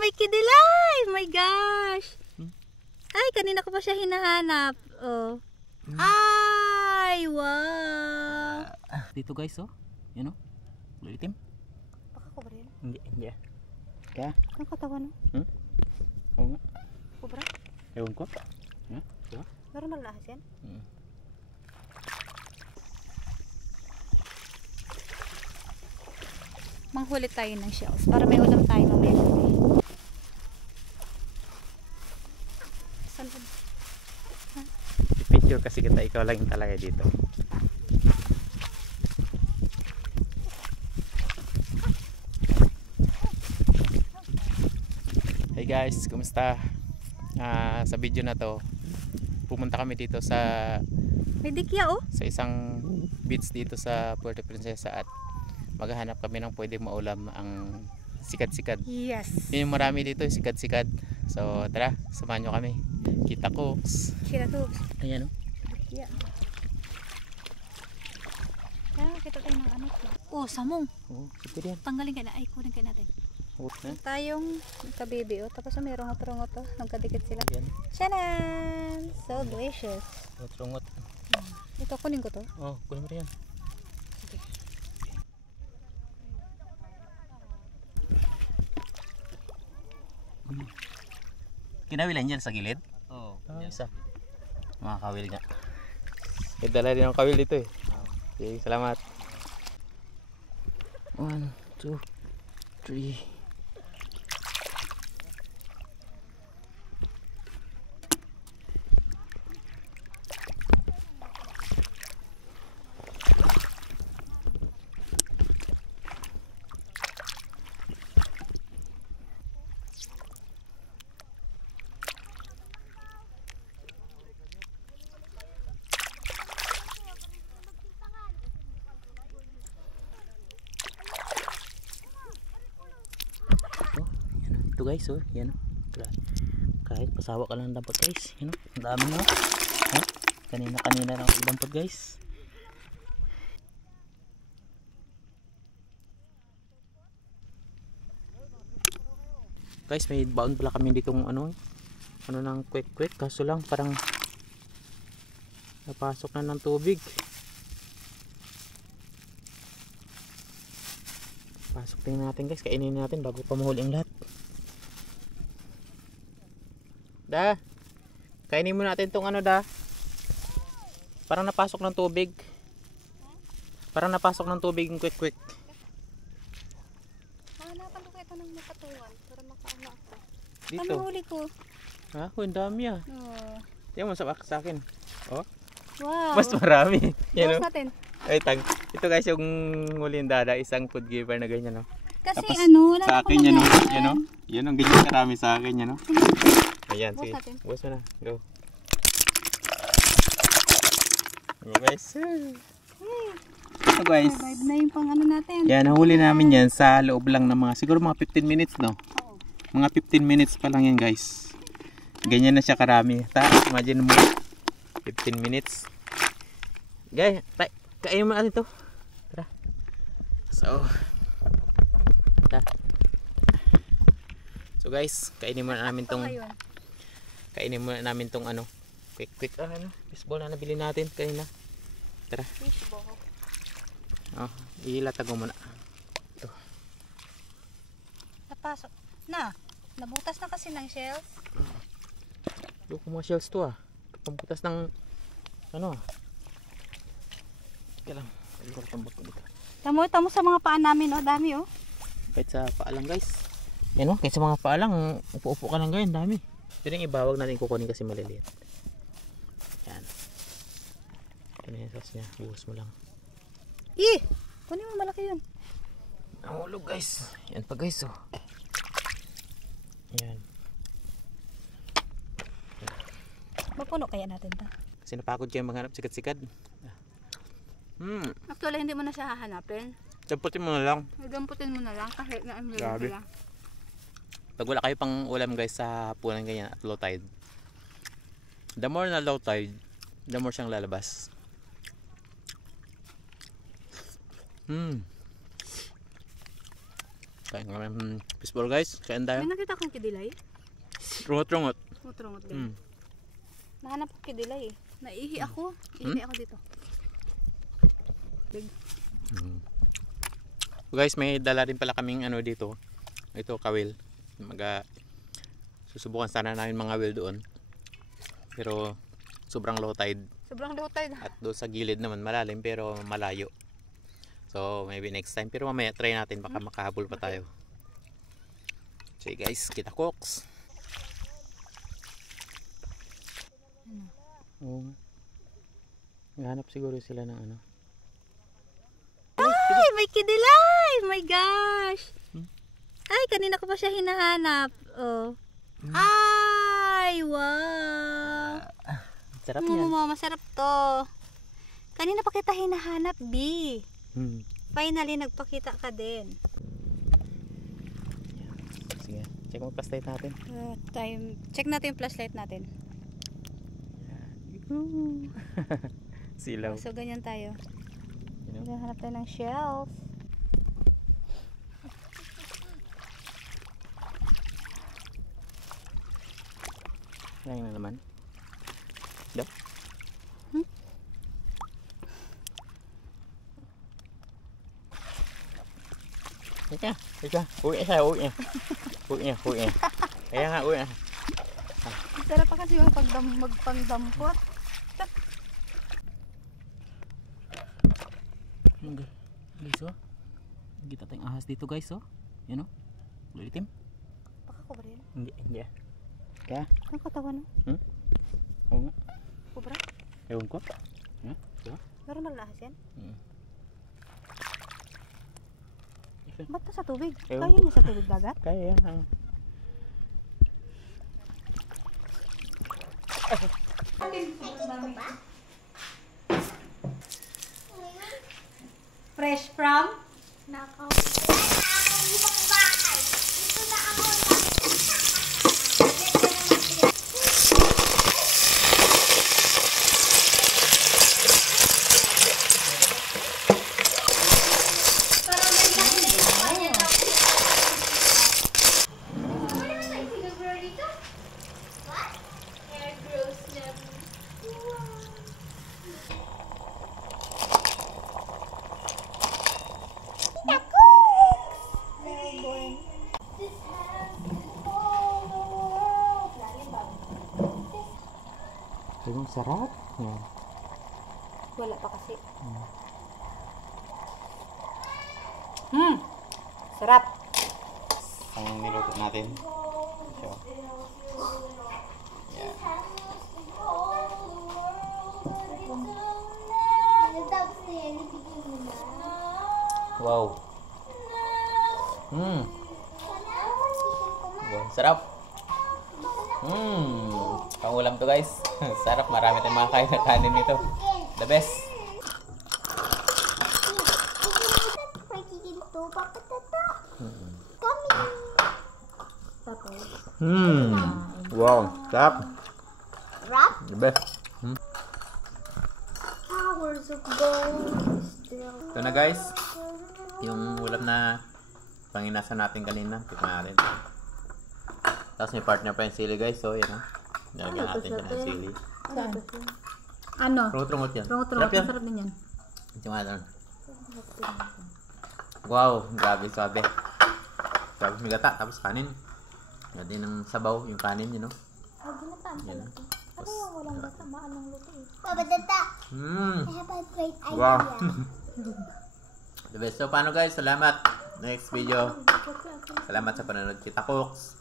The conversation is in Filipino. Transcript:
may kidilay! My gosh! Ay, kanina ko pa siya hinahanap. Oh. Ay, wow! Dito guys, oh. Yan, oh. Kulay itim. Baka ko ba rin? Hindi. Kaya? Ang katawan, no? Oo nga. Kubra? Ewan ko. Yeah, diba? Normal na kasi yan? Manghuli tayo ng shells para may ulam tayo mamaya. Saan ba? I-picture kasi kita, ikaw lang yung talaga dito. Hey guys, kumusta? Sa video na to, pumunta kami dito sa May dikya, oh. sa isang beach dito sa Puerto Princesa at maghahanap kami ng pwedeng maulam ang sikad-sikad. Yes. Yun yung marami dito, sikad-sikad. So tara, samahan nyo kami. Kita cooks. Kita to. Ayan, oh. Dikya. Kita tayo ng ano. Oh, samong. Oh, ito din. Tanggalin ka na. Ay, kunin ka natin. Oh, Tayong nagka-baby, oh. Tapos may rungot-rungot, oh. Nagkadikit sila. ayan. Shanan! So delicious. Rungot. Ito, kunin ko to. Oh, kunin mo rin yan. Kinawilan dyan sa gilid? Oo. Isa. Mga kawil nga. May dala din ang kawil dito eh. Okay, salamat. 1, 2, 3. Ito guys, oh, yan oh. Kahit pasawa ka lang dapat guys, yan oh. Ang dami no. Kanina lang ako dapat guys. Guys, may baon pala kami dito ng ano ng quick kaso lang parang napasok na ng tubig. Pasok tingnan natin guys, kainin natin bago pa mahuli ang lahat. Da, kainin mo natin tong ano da. Parang napasok ng tubig. Parang napasok ng tubig yung quick. Hanapan ko ito ng makatungan para makaano ako. Dito. Ano huli ko? Ha? Ang dami ah. Oh. Tingnan mo sa akin. Oh. Wow. Mas marami. Yan Bawas oh. natin. Ay, ito guys yung huling dada, isang food giver na ganyan no. Kasi Tapos, ano, wala sa na akin yan oh. Yan oh. Yan ang ganyan karami sa akin yan oh. Ayan, Bukas sige. natin. Bukas mo na. Go. Go guys. Ito guys. Survive na yung pang ano natin. Yan, nahuli namin yan sa loob lang ng mga, siguro mga 15 minutes no. Oo. Mga 15 minutes pa lang yan guys. Ganyan na siya karami. Imagine mo. 15 minutes. Guys, kainin mo natin ito. Tara. So. Tara. So guys, kainin muna namin tong ano, quick ano, fishball na nabili natin kanina. Tara. Fishball. Oh, ilatag mo muna. Ito. Napasok. Nabutas na kasi ng shells. Look, mga shells to ah. Pambutas ng ano ah. Teka lang. Tambak ko dito. Tamo sa mga paan namin, oh, dami oh. Kahit sa paalang guys. Yan oh, kahit sa mga paalang, upo-upo ka lang ganyan, dami. Pero yung iba, wag natin kukunin kasi maliliit. Yan. Yan yung sauce niya. Buhos mo lang. Kunin mo, malaki yun. Nahulog guys. Yan pa guys oh. Yan. Mapuno kaya natin to. Kasi napagod kayo maghanap sikat-sikat. Actually, hindi mo na siya hahanapin. Damputin mo na lang. Damputin mo na lang kasi na-enjoy Grabe. sila. Pag wala kayo pang ulam guys sa hapunan ganyan at low tide. The more na low tide, the more siyang lalabas. Kain kami fishball guys. Kain tayo. May nakita kang kidilay? Rungot-rungot. Mutrungot Mm. din. Nahanap ko kidilay eh. Naihi ako. Ihi ako dito. Big. So guys, may dala din pala kaming ano dito. Ito, kawil. Susubukan sana namin mga will doon. Pero sobrang low tide. Sobrang low tide. At doon sa gilid naman malalim pero malayo. So maybe next time. Pero mamaya try natin. Baka makahabol pa tayo. So guys, kita cooks. Oo. Naghanap siguro sila ng ano. Ay, may kidilay! My gosh! Ay, kanina ko pa siya hinahanap. Oh. Ay, wow! Sarap yan. Masarap to. Kanina pa kita hinahanap, B. Finally, nagpakita ka din. Sige, check mo flashlight natin. Check natin yung flashlight natin. Silaw. So, ganyan tayo. You know? Hanap tayo ng shells. Yan na naman. Daw. Ika. Uwi siya. Uwi niya. Kaya nga, uwi niya. Sarap pa kasi yung magpangdampot. Guys, oh. Kita tayong ahas dito, guys, oh. Yan, oh. Kulay itim. Baka kubra yan. Hindi. Kaya? Ang katawan, no? Oo nga. Kubra? Ewan ko. Diba? Meron maglahas yan? Ba't sa tubig? Ewan Kaya ko. niya sa tubig dagat? Kaya yan. Fresh from? Nakaw. Ang sarap. Yan. Wala pa kasi. Sarap. Ang niluto natin. So, yeah. Wow. Wow, sarap. Pangulam to, guys. Sarap, marami tayong mga kain na kanin nito. The best. Wow, sarap. Wrap? The best. Powers of gold still. Ito na, guys. Yung ulam na panginasan natin kanina. Tikman natin. Tapos may partner pa yung sili, guys. So, yan. Nalagyan natin siya ng sili. Ano? Rungot-rungot yan. Rungot-rungot. Sarap yan. Sarap din yan. Tingnan natin. Wow, grabe, swabe. Tapos may gata, tapos kanin. Yan din ng sabaw, yung kanin, you know. Yan. Tapos, Babadata. mmm. I have a great idea. Wow. The best. So, paano, guys? Salamat. Next video. Salamat sa panonood. Kita Cooks.